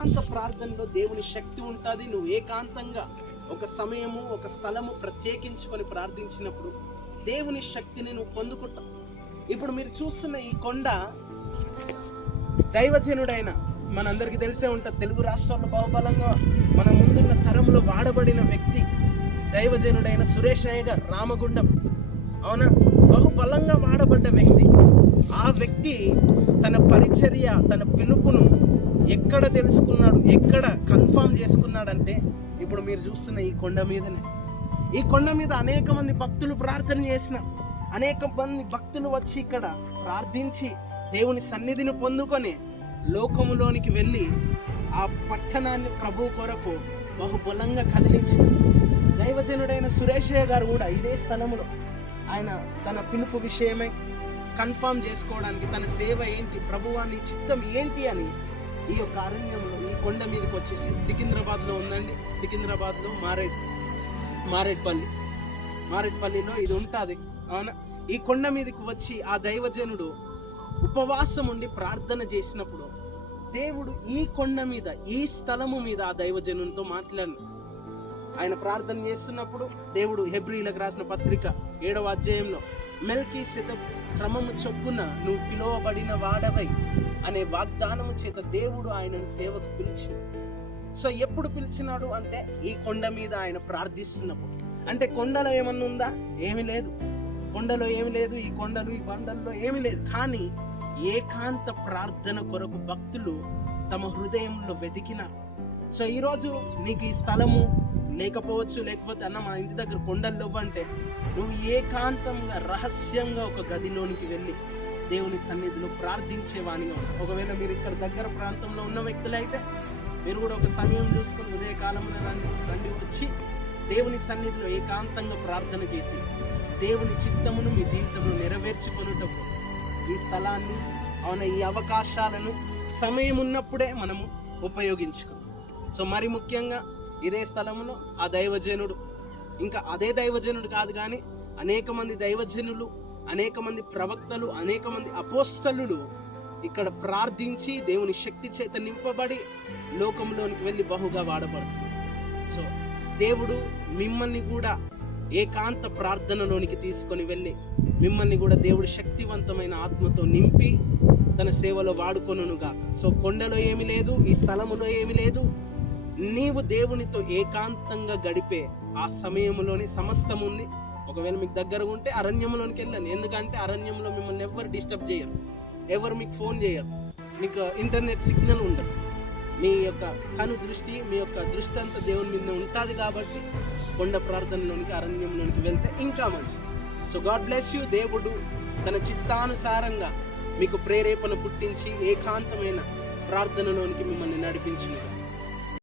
ఏకాంత ప్రార్థనలో దేవుని శక్తి ఉంటుంది. నువ్వు ఏకాంతంగా ఒక సమయము ఒక స్థలము ప్రత్యేకించుకొని ప్రార్థించినప్పుడు దేవుని శక్తిని నువ్వు పొందుకుంటావు. ఇప్పుడు మీరు చూస్తున్న ఈ కొండ దైవజనుడైన, మనందరికీ తెలిసే ఉంటుంది, తెలుగు రాష్ట్రాల్లో బహుబలంగా మన ముందున్న తరంలో వాడబడిన వ్యక్తి దైవజనుడైన సురేష్ అయ్య గారు, రామగుండం. అవునా, బహుబలంగా వాడబడ్డ వ్యక్తి. ఆ వ్యక్తి తన పరిచర్య, తన పిలుపును ఎక్కడ తెలుసుకున్నాడు, ఎక్కడ కన్ఫర్మ్ చేసుకున్నాడంటే ఇప్పుడు మీరు చూస్తున్న ఈ కొండ మీదనే. ఈ కొండ మీద అనేక మంది భక్తులు ప్రార్థన చేసిన, అనేక మంది భక్తులు వచ్చి ఇక్కడ ప్రార్థించి దేవుని సన్నిధిని పొందుకొని లోకములోనికి వెళ్ళి ఆ పట్టణాన్ని ప్రభు కొరకు బహుబలంగా కదిలించి, దైవజనుడైన సురేషయ్య గారు కూడా ఇదే స్థలములో ఆయన తన పిలుపు విషయమై కన్ఫర్మ్ చేసుకోవడానికి, తన సేవ ఏంటి, ప్రభువా నీ చిత్తం ఏంటి అని ఈ యొక్క అరణ్యంలో ఈ కొండ మీదకి వచ్చేసి, సికింద్రాబాద్లో ఉందండి, సికింద్రాబాద్లో మారేడ్పల్లిలో ఇది ఉంటుంది. అవునా, ఈ కొండ మీదకి వచ్చి ఆ దైవజనుడు ఉపవాసం ఉండి ప్రార్థన చేసినప్పుడు దేవుడు ఈ కొండ మీద, ఈ స్థలము మీద ఆ దైవజనునితో మాట్లాడిన. ఆయన ప్రార్థన చేస్తున్నప్పుడు దేవుడు హెబ్రీలకు రాసిన పత్రిక 7వ అధ్యాయంలో మెల్కీసెదెకు క్రమము చొప్పున నువ్వు పిలువబడిన వాడవై అనే వాగ్దానము చేత దేవుడు ఆయనను సేవకు పిలిచి, సో ఎప్పుడు పిలిచినాడు అంటే ఈ కొండ మీద ఆయన ప్రార్థిస్తున్నప్పుడు. అంటే కొండలో ఏమన్నా ఉందా? ఏమీ లేదు. కొండలో ఏమి లేదు, ఈ కొండలు ఈ బండల్లో ఏమీ లేదు. కానీ ఏకాంత ప్రార్థన కొరకు భక్తులు తమ హృదయంలో వెతికినారు. సో ఈరోజు నీకు ఈ స్థలము లేకపోవచ్చు, లేకపోతే అన్న మా ఇంటి దగ్గర కొండలు అంటే నువ్వు ఏకాంతంగా రహస్యంగా ఒక గదిలోనికి వెళ్ళి దేవుని సన్నిధిలో ప్రార్థించేవానిగా ఉంటావు. ఒకవేళ మీరు ఇక్కడ దగ్గర ప్రాంతంలో ఉన్న వ్యక్తులైతే మీరు కూడా ఒక సమయం చూసుకొని ఉదయకాలంలో రండి వచ్చి దేవుని సన్నిధిలో ఏకాంతంగా ప్రార్థన చేసి దేవుని చిత్తమును మీ జీవితంలో నెరవేర్చుకొనుటకు ఈ స్థలాన్ని, అవున ఈ అవకాశాలను సమయం ఉన్నప్పుడే మనము ఉపయోగించుకో. సో మరి ముఖ్యంగా ఇదే స్థలంలో ఆ దైవజనుడు, ఇంకా అదే దైవజనుడు కాదు కానీ అనేక మంది దైవజనులు, అనేక మంది ప్రవక్తలు, అనేక మంది అపోస్తలులు ఇక్కడ ప్రార్థించి దేవుని శక్తి చేత నింపబడి లోకంలోనికి వెళ్ళి బహుగా వాడబడుతుంది. సో దేవుడు మిమ్మల్ని కూడా ఏకాంత ప్రార్థనలోనికి తీసుకొని వెళ్ళి మిమ్మల్ని కూడా దేవుడు శక్తివంతమైన ఆత్మతో నింపి తన సేవలో వాడుకొనుగాక. సో కొండలో ఏమి లేదు, ఈ స్థలములో ఏమి లేదు, నీవు దేవునితో ఏకాంతంగా గడిపే ఆ సమయంలోని సమస్తం ఉంది. ఒకవేళ మీకు దగ్గరగా ఉంటే అరణ్యంలోనికి వెళ్ళండి. ఎందుకంటే అరణ్యంలో మిమ్మల్ని ఎవరు డిస్టర్బ్ చేయరు, ఎవరు మీకు ఫోన్ చేయరు, మీకు ఇంటర్నెట్ సిగ్నల్ ఉండదు. మీ యొక్క కను దృష్టి, మీ యొక్క దృష్టి అంతా దేవుని మీద ఉంటుంది. కాబట్టి కొండ ప్రార్థనలోనికి, అరణ్యంలోనికి వెళ్తే ఇంకా మంచిది. So God bless you. దేవుడు తన చిత్తానుసారంగా మీకు ప్రేరేపణ పుట్టించి ఏకాంతమైన ప్రార్థనలోనికి మిమ్మల్ని నడిపించినది.